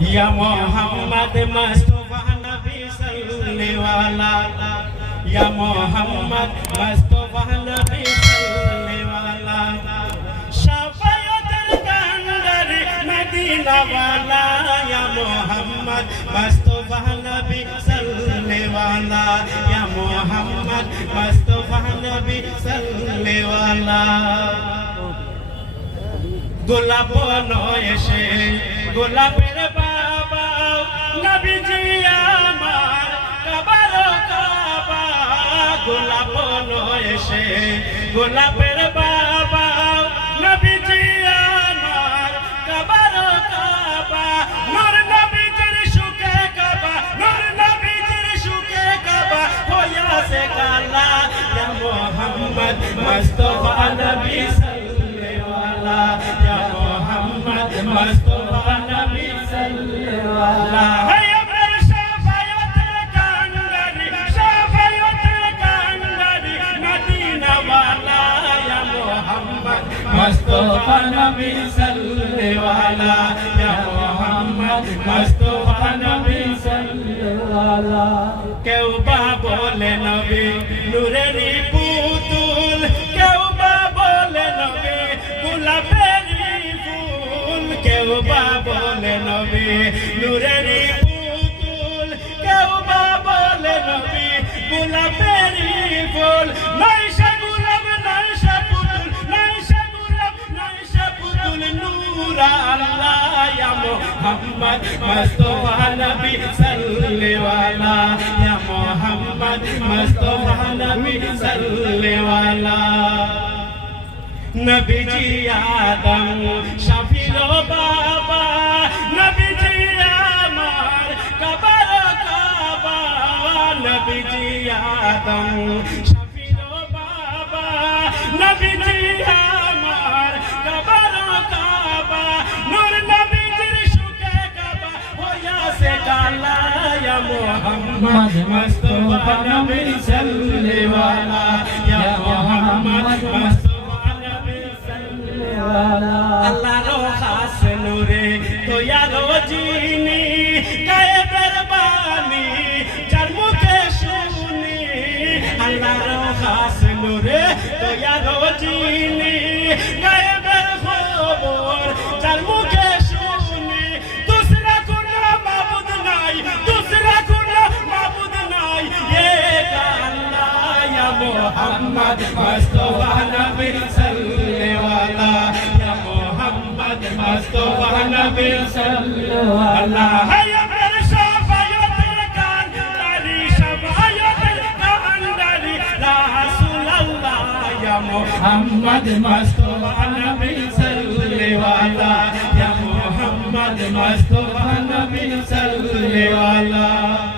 या मोहम्मद मुस्तफा नबी सल्ले वाला या मोहम्मद मुस्तफा नबी सल्ले वाला शफाअतुल कंदर मदीना वाला या मोहम्मद मुस्तफा नबी सल्ले वाला या मोहम्मद मुस्तफा नबी सल्ले वाला গোলাপ নয়েছে গোলাপের বাবা নবীজি আমার কাবার কাবা গোলাপ নয়েছে গোলাপের বাবা নবীজি আমার কাবার কাবা নূর নবীজির সুখে কাবা নূর নবীজির সুখে কাবা হইয়াছে কালা ইয়া মুহাম্মদ মুস্তাফা নবী या मोहम्मद मुस्तफा नबी सल्लल्लाहु अलैहि शफाअतुल कंदरी मदीना वाला या मोहम्मद मुस्तफा नबी सल्लल्लाहु अलैहि या मोहम्मद मुस्तफा नबी सल्लल्लाहु अलैहि केउ बा बोले नबी नूरेर पुतुल केउ बा बोले नबी গোলাপেরি ফুল কেউ বা বলে নবী নূরেরি পুতুল কেউ বা বলে নবী গোলাপেরি ফুল নাইশা গোলাপ নাইশা পুতুল নাইশা গোলাপ নাইশা পুতুল নূর আল্লাহ ইয়া মুহাম্মদ মুস্তাফা নবী সাল্লাল্লাহু আলাইহি ইয়া মুহাম্মদ মুস্তাফা নবী সাল্লাল্লাহু আলাইহি नबीजी आदम शफीरो बाबा नबीजी आमार कबर काबा नबीजी आदम शफीरो बाबा नबीजी आमार कबर काबा नूर नबीजिर सुखे काबा होया से काला या मुहम्मद मुस्तफा नबी सल्लल्लाहु अलैहि या मुहम्मद আল্লাহর খাস নূরে দয়ালো জিনি গায়েবের বাণী যার মুখে শুনি আল্লাহর খাস নূরে দয়ালো জিনি গায়েবের খবর যার মুখে শুনি দুসরা কোনো মাবুদ নাই দুসরা কোনো মাবুদ নাই এক আল্লাহ ইয়া মুহাম্মদ মুস্তাফা নবী मुस्तफा नबी सल्लल्लाहु अलैहि या मेरे शफाअतुल कंदरी शफाअतुल कंदरी रसूल अल्लाह या मुहम्मद मुस्तफा नबी सल्लल्लाहु अलैहि या मुहम्मद मुस्तफा नबी सल्लल्लाहु अलैहि